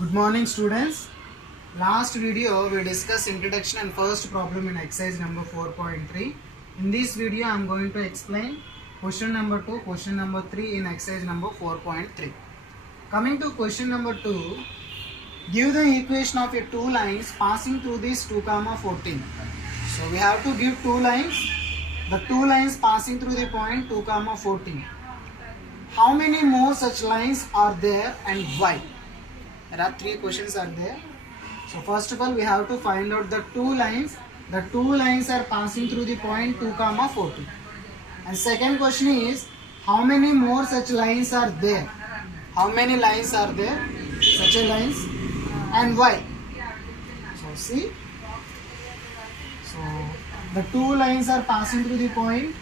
Good morning, students. Last video we discussed introduction and first problem in exercise number 4.3. In this video I am going to explain question number 2, question number 3 in exercise number 4.3. Coming to question number 2, give the equation of a two lines passing through this 2, 14. So we have to give two lines. The two lines passing through the point 2, 14. How many more such lines are there and why? There are three questions are there. So first of all we have to find out the two lines. The two lines are passing through the point 2, 14. And second question is how many more such lines are there? How many lines are there? Such a lines and why? So see. So the two lines are passing through the point.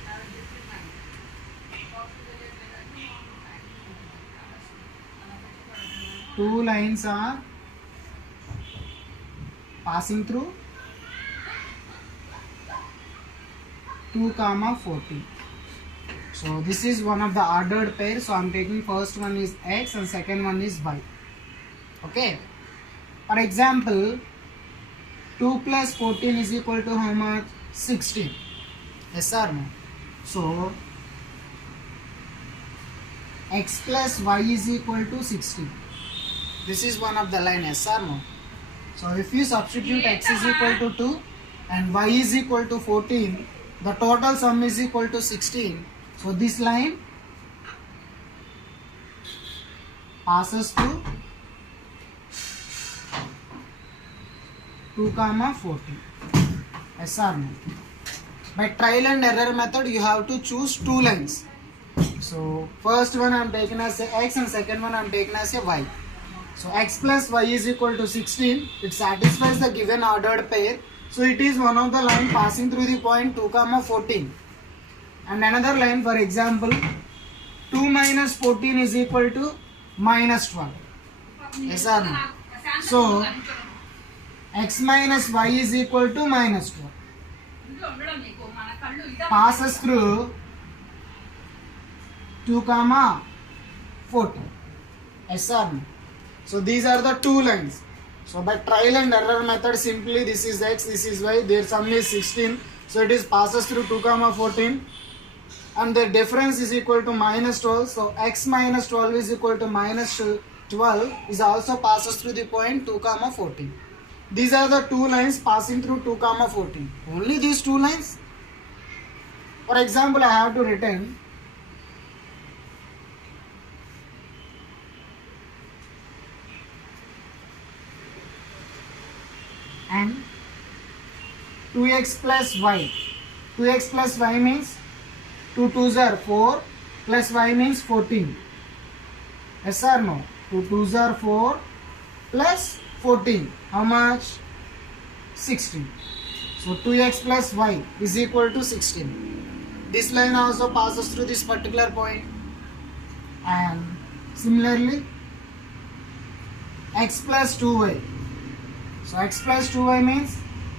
Two lines are passing through 2, 14. So this is one of the ordered pair. So I am taking first one is x and second one is y. Okay. For example, 2 plus 14 is equal to how much? 16. Yes or no? So x plus y is equal to 16. This is one of the line, yes or no? So if you substitute x is equal to 2 and y is equal to 14, the total sum is equal to 16. So this line passes to 2, 14. Yes or no? By trial and error method you have to choose two lines. So first one I am taking as a x and second one I am taking as a y. So x plus y is equal to 16. It satisfies the given ordered pair. So it is one of the line passing through the point 2, 14. And another line, for example, 2 minus 14 is equal to minus 12. Yes or no? So x minus y is equal to minus 12. Passes through 2, 14. Yes or no? So these are the two lines. So by trial and error method, simply this is x, this is y, their sum is 16. So it is passes through 2, 14 and the difference is equal to minus 12. So x minus 12 is equal to minus 12 is also passes through the point 2, 14. These are the two lines passing through 2, 14. Only these two lines. For example, I have to written and 2x plus y. 2x plus y means 2 2s are 4 plus y means 14. Yes or no? 2 2s are 4 plus 14. How much? 16. So 2x plus y is equal to 16. This line also passes through this particular point. And similarly x plus 2y. So x plus 2y means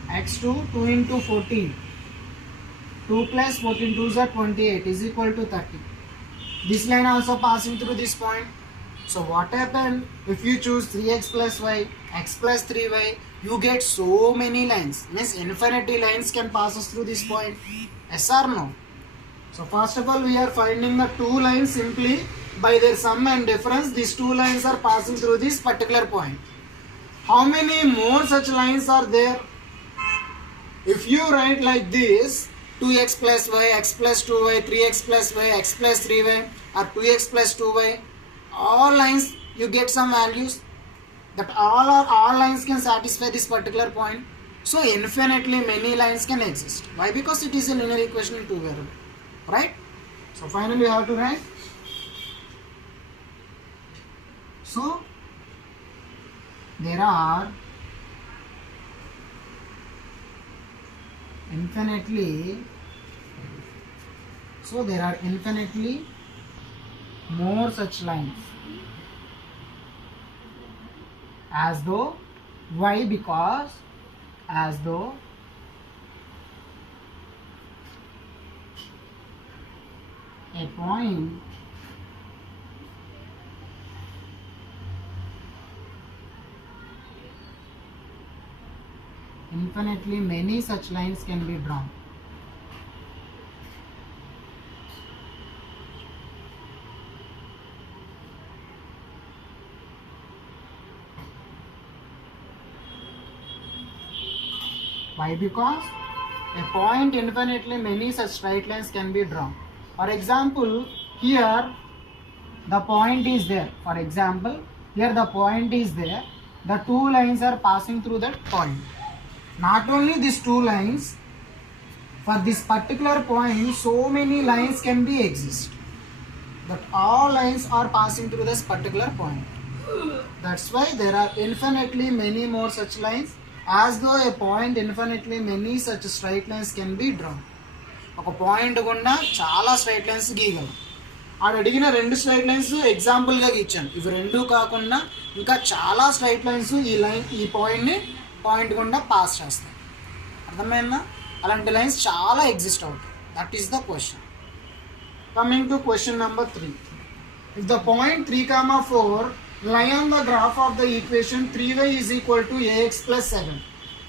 x2, 2 into 14. 2 plus 14 2s are 28 is equal to 30. This line also passing through this point. So what happened if you choose 3x plus y, x plus 3y, you get so many lines. Means infinity lines can pass us through this point. Yes or no? So first of all we are finding the two lines simply by their sum and difference. These two lines are passing through this particular point. How many more such lines are there? If you write like this, 2x plus y, x plus 2y, 3x plus y, x plus 3y or 2x plus 2y, all lines you get some values that all lines can satisfy this particular point. So infinitely many lines can exist. Why? Because it is a linear equation in two variables. Right? So finally you have to write. So there are infinitely more such lines as though why? Because as though a point infinitely many such lines can be drawn. Why? Because a point infinitely many such straight lines can be drawn. For example, here the point is there. For example, here the point is there. The two lines are passing through that point. Not only these two lines, for this particular point, so many lines can be exist. That all lines are passing through this particular point. That's why there are infinitely many more such lines, as though a point infinitely many such straight lines can be drawn. ఒక point గుండా చాలా straight lines గీయగలం. ఆడ అడిగిన రెండు straight lines ఎగ్జాంపుల్గా గీచాను. ఇవి రెండు కాకుండా ఇంకా చాలా స్ట్రైట్ లైన్స్ ఈ పాయింట్ గుండా పాస్ చేస్తాయి. అర్థమైందా? అలాంటి లైన్స్ చాలా ఎగ్జిస్ట్ అవుతాయి. That is the question. Coming to question number 3. If the point 3, 4 lie on the graph of the equation 3y is equal to ax plus 7.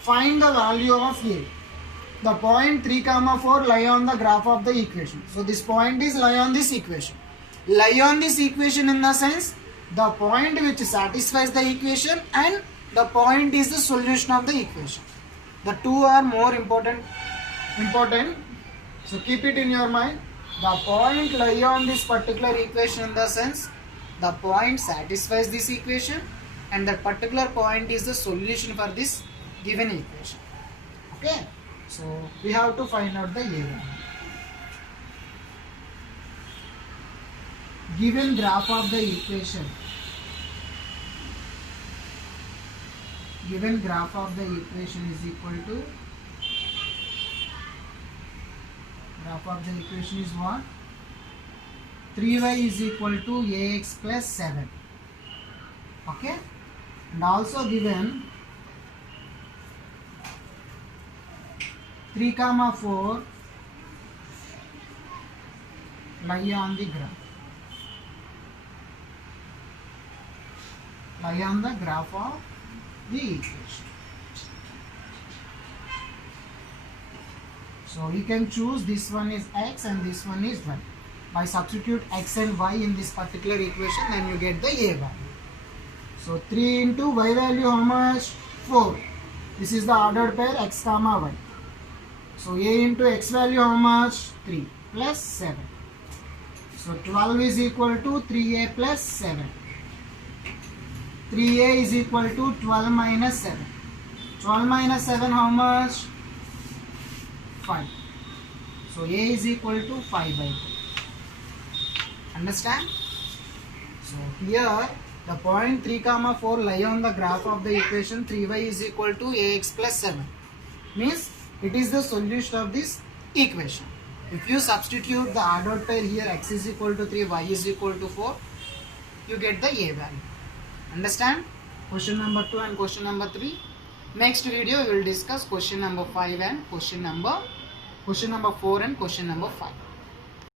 Find the value of a. The point 3, 4 lie on the graph of the equation. So this point is lie on this equation. Lie on this equation in the sense the point which satisfies the equation and the point is the solution of the equation. The two are more important. So keep it in your mind. The point lie on this particular equation in the sense the point satisfies this equation and that particular point is the solution for this given equation. Okay, so we have to find out the a value. Given graph of the equation, given graph of the equation is equal to, graph of the equation is what? 3y is equal to ax plus 7. Okay, and also given 3, 4 lie on the graph. Lie on the graph of the equation. So you can choose this one is x and this one is y. By substitute x and y in this particular equation, then you get the a value. So 3 into y value how much? 4. This is the ordered pair x comma y. So a into x value how much? 3 plus 7. So 12 is equal to 3a plus 7. 3a is equal to 12 minus 7. 12 minus 7 how much? 5. So a is equal to 5/2. Understand? So here the point 3, 4 lie on the graph of the equation 3y is equal to ax plus 7. Means it is the solution of this equation. If you substitute the ordered pair here, x is equal to 3, y is equal to 4, you get the a value. Understand? Question number 2 and question number 3. Next video we will discuss question number 5 and question number 4 and question number 5.